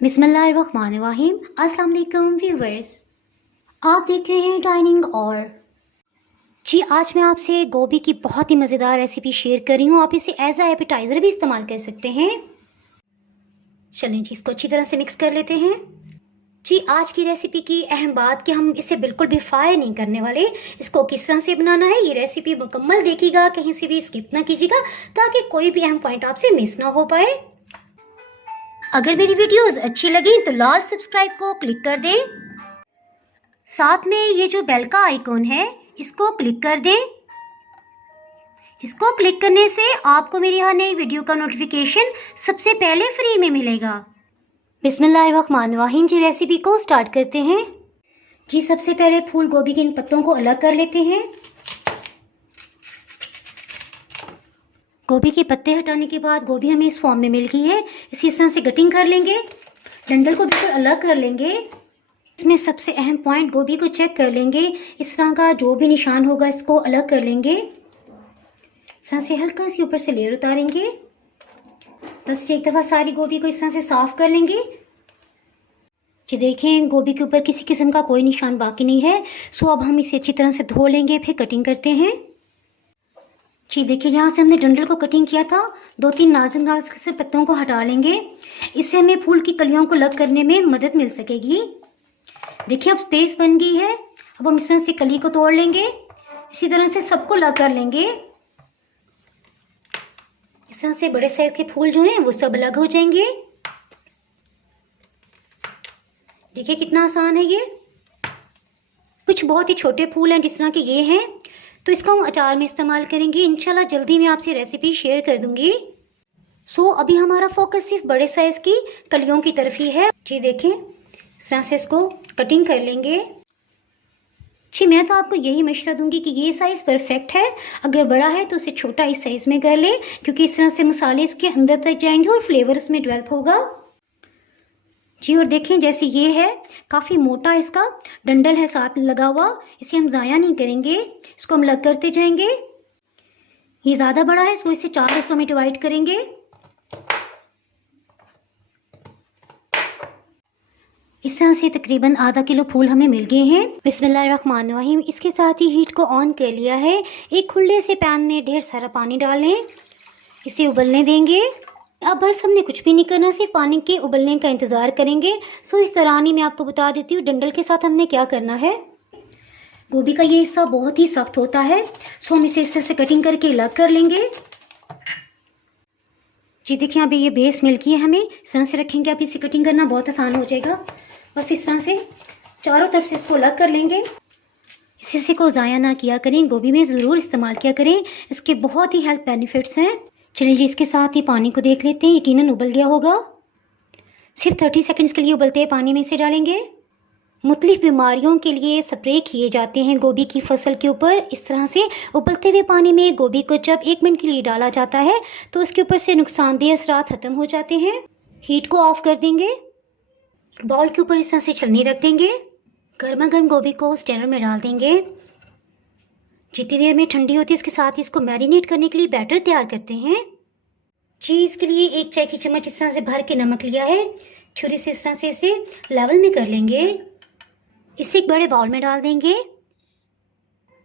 बिस्मिल्लाहिर्रहमानिर्रहीम। अस्सलाम वालेकुम व्यूवर्स, आप देख रहे हैं डाइनिंग और जी। आज मैं आपसे गोभी की बहुत ही मज़ेदार रेसिपी शेयर कर रही हूँ। आप इसे एज आ एपेटाइज़र भी इस्तेमाल कर सकते हैं। चलें जी, इसको अच्छी तरह से मिक्स कर लेते हैं। जी, आज की रेसिपी की अहम बात कि हम इसे बिल्कुल भी फ्राई नहीं करने वाले। इसको किस तरह से बनाना है, ये रेसिपी मुकम्मल देखिएगा, कहीं से भी स्किप ना कीजिएगा, ताकि कोई भी अहम पॉइंट आपसे मिस ना हो पाए। अगर मेरी वीडियोस अच्छी लगी तो लाल सब्सक्राइब को क्लिक कर दें। साथ में ये जो बेल का आइकॉन है इसको क्लिक कर दें। इसको क्लिक करने से आपको मेरी हर नई वीडियो का नोटिफिकेशन सबसे पहले फ्री में मिलेगा। बिस्मिल्लाहिर्रहमानिर्रहीम जी, रेसिपी को स्टार्ट करते हैं। जी, सबसे पहले फूल गोभी के इन पत्तों को अलग कर लेते हैं। गोभी के पत्ते हटाने के बाद गोभी हमें इस फॉर्म में मिल गई है। इसी तरह से कटिंग कर लेंगे। डंडल को बिल्कुल अलग कर लेंगे। इसमें सबसे अहम पॉइंट, गोभी को चेक कर लेंगे। इस तरह का जो भी निशान होगा इसको अलग कर लेंगे। इस तरह से हल्का सी ऊपर से लेयर उतारेंगे। बस एक दफ़ा सारी गोभी को इस तरह से साफ कर लेंगे। कि देखें, गोभी के ऊपर किसी किस्म का कोई निशान बाकी नहीं है। सो अब हम इसे अच्छी तरह से धो लेंगे, फिर कटिंग करते हैं। जी देखिए, जहाँ से हमने डंडल को कटिंग किया था, 2-3 नाजुक से पत्तों को हटा लेंगे। इससे हमें फूल की कलियों को अलग करने में मदद मिल सकेगी। देखिए, अब स्पेस बन गई है। अब हम इस तरह से कली को तोड़ लेंगे। इसी तरह से सबको अलग कर लेंगे। इस तरह से बड़े साइज के फूल जो हैं वो सब अलग हो जाएंगे। देखिए कितना आसान है ये। कुछ बहुत ही छोटे फूल हैं जिस तरह के ये हैं, तो इसको हम अचार में इस्तेमाल करेंगे। इंशाल्लाह जल्दी मैं आपसे रेसिपी शेयर कर दूंगी। सो अभी हमारा फोकस सिर्फ बड़े साइज की कलियों की तरफ ही है। जी देखें, इस तरह से इसको कटिंग कर लेंगे। जी, मैं तो आपको यही मशवरा दूंगी कि ये साइज़ परफेक्ट है। अगर बड़ा है तो उसे छोटा इस साइज़ में कर ले, क्योंकि इस तरह से मसाले इसके अंदर तक जाएंगे और फ्लेवर उसमें डेवलप होगा। जी, और देखें जैसे ये है, काफ़ी मोटा इसका डंडल है साथ लगा हुआ। इसे हम ज़ाया नहीं करेंगे, इसको हम अलग करते जाएंगे। ये ज़्यादा बड़ा है, इसको इसे 4 हिस्सों में डिवाइड करेंगे। इस तरह से तकरीबन आधा किलो फूल हमें मिल गए हैं। बिस्मिल्लाहिर्रहमानिर्रहीम। इसके साथ ही हीट को ऑन कर लिया है। एक खुले से पैन में ढेर सारा पानी डालें, इसे उबलने देंगे। अब बस हमने कुछ भी नहीं करना, सिर्फ पानी के उबलने का इंतज़ार करेंगे। सो इस दौरान ही मैं आपको बता देती हूँ डंडल के साथ हमने क्या करना है। गोभी का ये हिस्सा बहुत ही सख्त होता है, सो हम इसे इस तरह से कटिंग करके अलग कर लेंगे। जी देखिए, अभी ये बेस मिल गई है हमें। इस तरह से रखेंगे, अब इसे कटिंग करना बहुत आसान हो जाएगा। बस इस तरह से चारों तरफ से इसको अलग कर लेंगे। इस हिस्से को ज़ाया ना किया करें, गोभी में ज़रूर इस्तेमाल किया करें, इसके बहुत ही हेल्थ बेनिफिट्स हैं। चलिए जी, इसके साथ ही पानी को देख लेते हैं, यकीनन उबल गया होगा। सिर्फ 30 सेकंड्स के लिए उबलते पानी में इसे डालेंगे। मुख्तलिफ बीमारियों के लिए स्प्रे किए जाते हैं गोभी की फसल के ऊपर। इस तरह से उबलते हुए पानी में गोभी को जब 1 मिनट के लिए डाला जाता है तो उसके ऊपर से नुकसानदेह असरात ख़त्म हो जाते हैं। हीट को ऑफ कर देंगे। बाउल के ऊपर इस तरह से छलनी रख देंगे। गर्मा गर्म गोभी को स्टेनर में डाल देंगे। जितनी देर में ठंडी होती है, इसके साथ ही इसको मैरिनेट करने के लिए बैटर तैयार करते हैं। जी, इसके लिए 1 चाय की चम्मच इस तरह से भर के नमक लिया है। छुरी से इस तरह से इसे लेवल में कर लेंगे। इसे एक बड़े बाउल में डाल देंगे।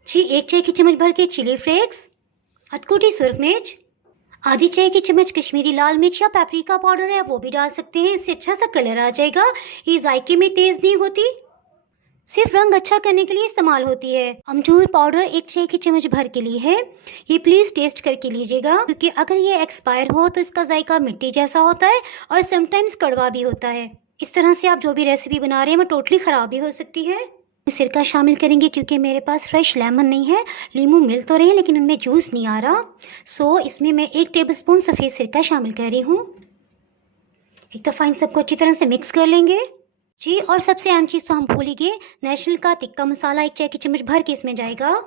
जी, 1 चाय की चम्मच भर के चिली फ्लेक्स, अधकुटी सुरख मिर्च, आधी चाय की चम्मच कश्मीरी लाल मिर्च या पेपरिका पाउडर है वो भी डाल सकते हैं, इससे अच्छा सा कलर आ जाएगा। ये जायके में तेज़ नहीं होती, सिर्फ रंग अच्छा करने के लिए इस्तेमाल होती है। अमचूर पाउडर 1 चाय की चम्मच भर के लिए है। ये प्लीज़ टेस्ट करके लीजिएगा, क्योंकि अगर ये एक्सपायर हो तो इसका जायका मिट्टी जैसा होता है और समटाइम्स कड़वा भी होता है। इस तरह से आप जो भी रेसिपी बना रहे हैं वो टोटली ख़राब भी हो सकती है। सिरका शामिल करेंगे, क्योंकि मेरे पास फ्रेश लेमन नहीं है। लीमू मिल तो रहे हैं लेकिन उनमें जूस नहीं आ रहा। सो इसमें मैं 1 टेबलस्पून सफ़ेद सिरका शामिल कर रही हूँ। एक दफ़ा इन सबको अच्छी तरह से मिक्स कर लेंगे। जी, और सबसे अहम चीज़ तो हम भूल ही गए, नेशनल का तिक्का मसाला 1 चाय की चम्मच भर के इसमें जाएगा।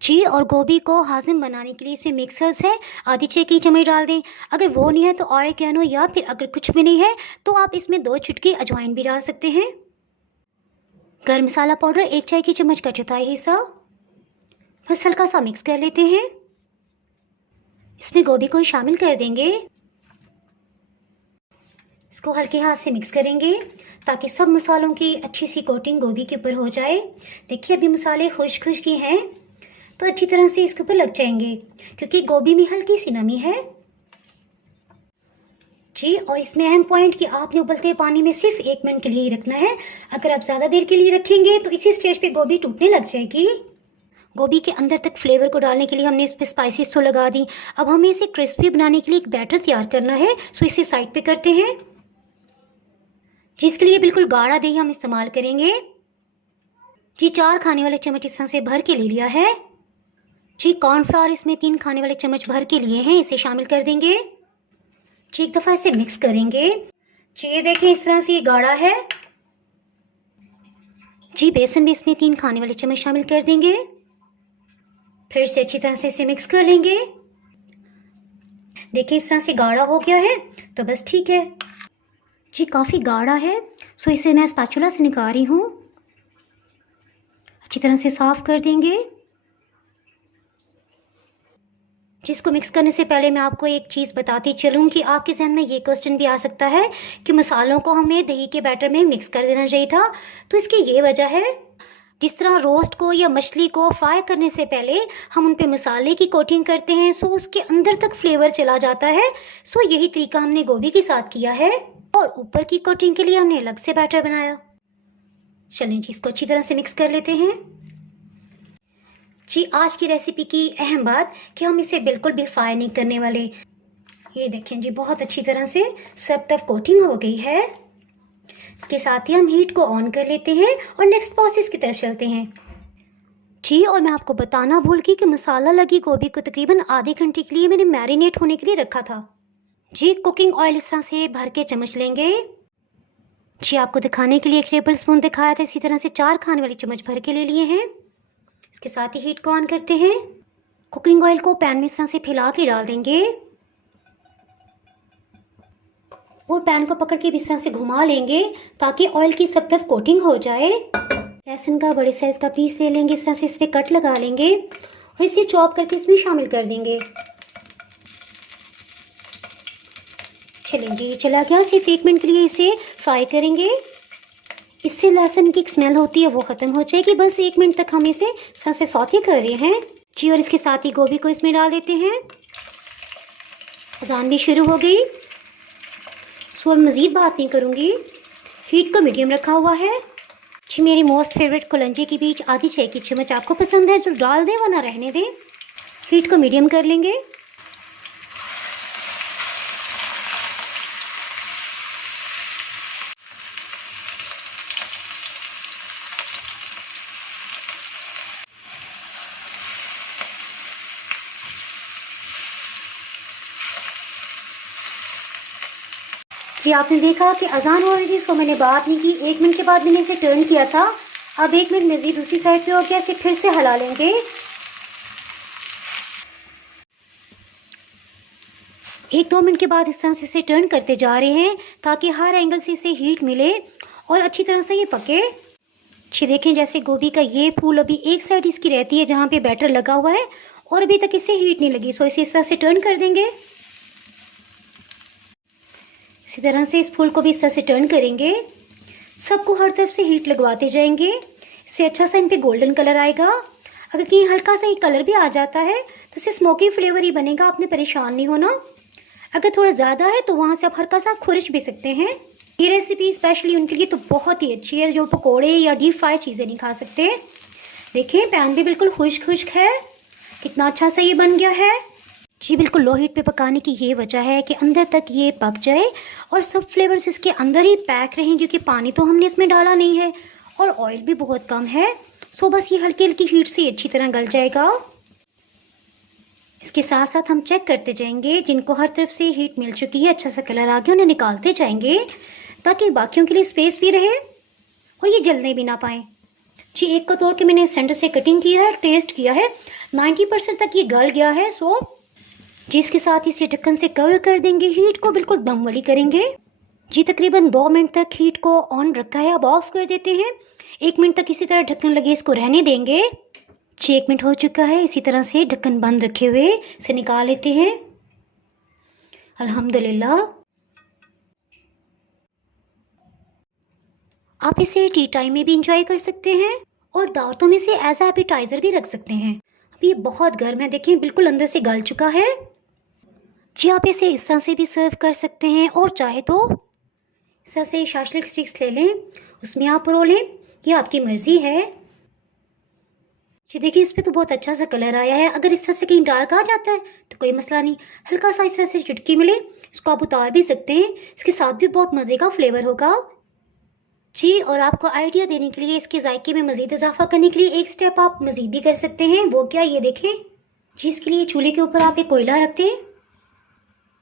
जी, और गोभी को हाजिम बनाने के लिए इसमें मिक्स हर्ब्स है, आधी चाय की चम्मच डाल दें। अगर वो नहीं है तो ऑरिगेनो, या फिर अगर कुछ भी नहीं है तो आप इसमें 2 चुटकी अजवाइन भी डाल सकते हैं। गरम मसाला पाउडर 1 चाय की चम्मच का चौथाई हिस्सा। बस हल्का सा मिक्स कर लेते हैं। इसमें गोभी को शामिल कर देंगे। इसको हल्के हाथ से मिक्स करेंगे ताकि सब मसालों की अच्छी सी कोटिंग गोभी के ऊपर हो जाए। देखिए अभी मसाले खुश्क खुश्क ही हैं तो अच्छी तरह से इसके ऊपर लग जाएंगे क्योंकि गोभी में हल्की सी नमी है जी। और इसमें अहम पॉइंट कि आपने उबलते पानी में सिर्फ 1 मिनट के लिए ही रखना है। अगर आप ज़्यादा देर के लिए रखेंगे तो इसी स्टेज पे गोभी टूटने लग जाएगी। गोभी के अंदर तक फ्लेवर को डालने के लिए हमने इस पर स्पाइसेस तो लगा दी। अब हमें इसे क्रिस्पी बनाने के लिए एक बैटर तैयार करना है, सो इसे साइड पे करते हैं। जिसके लिए बिल्कुल गाढ़ा दही हम इस्तेमाल करेंगे जी। 4 खाने वाले चम्मच इस तरह से भर के ले लिया है जी। कॉर्नफ्लावर इसमें 3 खाने वाले चम्मच भर के लिए हैं, इसे शामिल कर देंगे जी। एक दफ़ा इसे मिक्स करेंगे जी। ये देखें इस तरह से ये गाढ़ा है जी। बेसन भी इसमें 3 खाने वाले चम्मच शामिल कर देंगे। फिर से अच्छी तरह से इसे मिक्स कर लेंगे। देखिए इस तरह से गाढ़ा हो गया है तो बस ठीक है जी। काफ़ी गाढ़ा है, सो इसे मैं स्पैचुला से निकाल रही हूँ। अच्छी तरह से साफ़ कर देंगे। जिसको मिक्स करने से पहले मैं आपको एक चीज़ बताती चलूँ कि आपके जहन में ये क्वेश्चन भी आ सकता है कि मसालों को हमें दही के बैटर में मिक्स कर देना चाहिए था। तो इसकी ये वजह है, जिस तरह रोस्ट को या मछली को फ्राई करने से पहले हम उन पे मसाले की कोटिंग करते हैं, सो उसके अंदर तक फ्लेवर चला जाता है। सो यही तरीका हमने गोभी के साथ किया है और ऊपर की कोटिंग के लिए हमने अलग से बैटर बनाया। चलें जी, इसको अच्छी तरह से मिक्स कर लेते हैं जी। आज की रेसिपी की अहम बात कि हम इसे बिल्कुल भी फ्राई नहीं करने वाले। ये देखें जी, बहुत अच्छी तरह से सब तरफ कोटिंग हो गई है। इसके साथ ही हम हीट को ऑन कर लेते हैं और नेक्स्ट प्रोसेस की तरफ चलते हैं जी। और मैं आपको बताना भूल गई कि मसाला लगी गोभी को तकरीबन आधे घंटे के लिए मैंने मैरिनेट होने के लिए रखा था जी। कुकिंग ऑयल इस तरह से भर के चम्मच लेंगे जी। आपको दिखाने के लिए एक टेबल स्पून दिखाया था, इसी तरह से 4 खाने वाले चम्मच भर के ले लिए हैं। इसके साथ ही हीट को ऑन करते हैं। कुकिंग ऑयल को पैन में इस तरह से फैला के डाल देंगे और पैन को पकड़ के भी इस तरह से घुमा लेंगे ताकि ऑयल की सब तरफ कोटिंग हो जाए। लहसुन का बड़े साइज का पीस ले लेंगे, इस तरह से इस पर कट लगा लेंगे और इसे चॉप करके इसमें शामिल कर देंगे। चलें जी, चला गया। सिर्फ 1 मिनट के लिए इसे फ्राई करेंगे, इससे लहसुन की स्मेल होती है वो ख़त्म हो जाएगी। बस 1 मिनट तक हम इसे इस तरह से सौते कर रहे हैं जी। और इसके साथ ही गोभी को इसमें डाल देते हैं। अज़ान भी शुरू हो गई, सो अब मज़ीद बात नहीं करूँगी। हीट को मीडियम रखा हुआ है जी। मेरी मोस्ट फेवरेट कुलंजे के बीच आधी चाय की चम्मच आपको पसंद है जो डाल दें वरना रहने दें। हीट को मीडियम कर लेंगे। जी आपने देखा कि अजान हो रही थी, सो मैंने बात नहीं की। 1 मिनट के बाद मैंने इसे टर्न किया था। अब 1 मिनट मज़ीद दूसरी साइड पे हो गया, इसे फिर से हिला लेंगे। 1-2 मिनट के बाद इस तरह से इसे टर्न करते जा रहे हैं ताकि हर एंगल से इसे हीट मिले और अच्छी तरह से ये पके। अच्छी देखें, जैसे गोभी का ये फूल अभी एक साइड इसकी रहती है जहाँ पे बैटर लगा हुआ है और अभी तक इसे हीट नहीं लगी, सो इसे इस तरह से टर्न कर देंगे। इसी तरह से इस फूल को भी इस तरह से टर्न करेंगे। सबको हर तरफ से हीट लगवाते जाएंगे, इससे अच्छा सा इन पे गोल्डन कलर आएगा। अगर कहीं हल्का सा ही कलर भी आ जाता है तो इससे स्मोकी फ्लेवर ही बनेगा, आपने परेशान नहीं होना। अगर थोड़ा ज़्यादा है तो वहाँ से आप हल्का सा खुरिश भी सकते हैं। ये रेसिपी स्पेशली उनके लिए तो बहुत ही अच्छी है जो पकोड़े या डीप फ्राई चीज़ें नहीं खा सकते। देखिए पैन भी बिल्कुल खुश्क खुश्क है, कितना अच्छा सा ये बन गया है जी। बिल्कुल लो हीट पे पकाने की ये वजह है कि अंदर तक ये पक जाए और सब फ्लेवर्स इसके अंदर ही पैक रहें, क्योंकि पानी तो हमने इसमें डाला नहीं है और ऑयल भी बहुत कम है। सो बस ये हल्की हल्की हीट से अच्छी तरह गल जाएगा। इसके साथ साथ हम चेक करते जाएंगे, जिनको हर तरफ से हीट मिल चुकी है, अच्छा सा कलर आ गया, उन्हें निकालते जाएंगे ताकि बाकियों के लिए स्पेस भी रहे और ये जलने भी ना पाए जी। एक को तोड़ के मैंने सेंटर से कटिंग किया है, टेस्ट किया है, 90% तक ये गल गया है। सो जिसके साथ इसे ढक्कन से कवर कर देंगे। हीट को बिल्कुल दम वाली करेंगे जी। तकरीबन 2 मिनट तक हीट को ऑन रखा है, अब ऑफ कर देते हैं। 1 मिनट तक इसी तरह ढक्कन लगे इसको रहने देंगे जी। 1 मिनट हो चुका है, इसी तरह से ढक्कन बंद रखे हुए इसे निकाल लेते हैं। अल्हम्दुलिल्लाह आप इसे टी टाइम में भी इंजॉय कर सकते हैं और दावतों में से एज एपेटाइज़र भी रख सकते हैं। अब ये बहुत गर्म है, देखिए बिल्कुल अंदर से गल चुका है जी। आप इसे इस तरह से भी सर्व कर सकते हैं और चाहे तो इस तरह से शाशलिक स्टिक्स ले लें, उसमें आप रो लें, ये आपकी मर्ज़ी है जी। देखिए इस पे तो बहुत अच्छा सा कलर आया है। अगर इस तरह से कहीं डार्क आ जाता है तो कोई मसला नहीं, हल्का सा इस तरह से चुटकी मिले इसको आप उतार भी सकते हैं। इसके साथ भी बहुत मज़े का फ्लेवर होगा जी। और आपको आइडिया देने के लिए, इसके जायके में मज़ीद इजाफा करने के लिए एक स्टेप आप मज़ीद भी कर सकते हैं। वो क्या, ये देखें जी। इसके लिए चूल्हे के ऊपर आप एक कोयला रख दें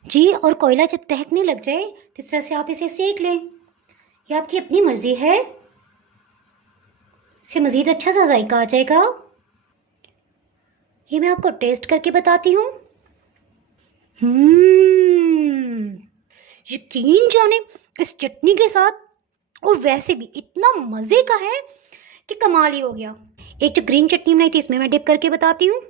जी, और कोयला जब दहकने लग जाए तो इस तरह से आप इसे सेक लें। ये आपकी अपनी मर्ज़ी है, इससे मज़ीद अच्छा सा जायका आ जाएगा। ये मैं आपको टेस्ट करके बताती हूँ। यकीन जाने इस चटनी के साथ और वैसे भी इतना मज़े का है कि कमाल ही हो गया। एक जो ग्रीन चटनी बनाई थी इसमें मैं डिप करके बताती हूँ।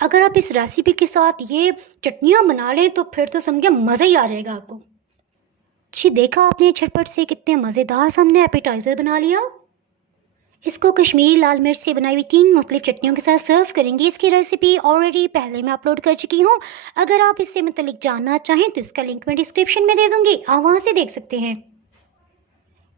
अगर आप इस रेसिपी के साथ ये चटनियाँ बना लें तो फिर तो समझे मज़ा ही आ जाएगा आपको जी। देखा आपने झटपट से कितने मज़ेदार सा हमने एपेटाइज़र बना लिया। इसको कश्मीरी लाल मिर्च से बनाई हुई 3 मुख्तलिफ चटनियों के साथ सर्व करेंगे। इसकी रेसिपी ऑलरेडी पहले मैं अपलोड कर चुकी हूँ। अगर आप इससे मतलब जानना चाहें तो इसका लिंक मैं डिस्क्रिप्शन में दे दूँगी, आप वहाँ से देख सकते हैं।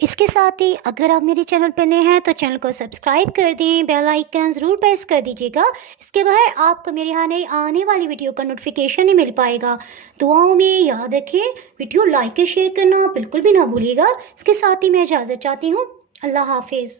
इसके साथ ही अगर आप मेरे चैनल पर नए हैं तो चैनल को सब्सक्राइब कर दें, बेल आइकन ज़रूर प्रेस कर दीजिएगा। इसके बगैर आपको मेरे यहाँ नई आने वाली वीडियो का नोटिफिकेशन नहीं मिल पाएगा। दुआओं में याद रखें, वीडियो लाइक और शेयर करना बिल्कुल भी ना भूलिएगा। इसके साथ ही मैं इजाज़त चाहती हूँ। अल्लाह हाफिज़।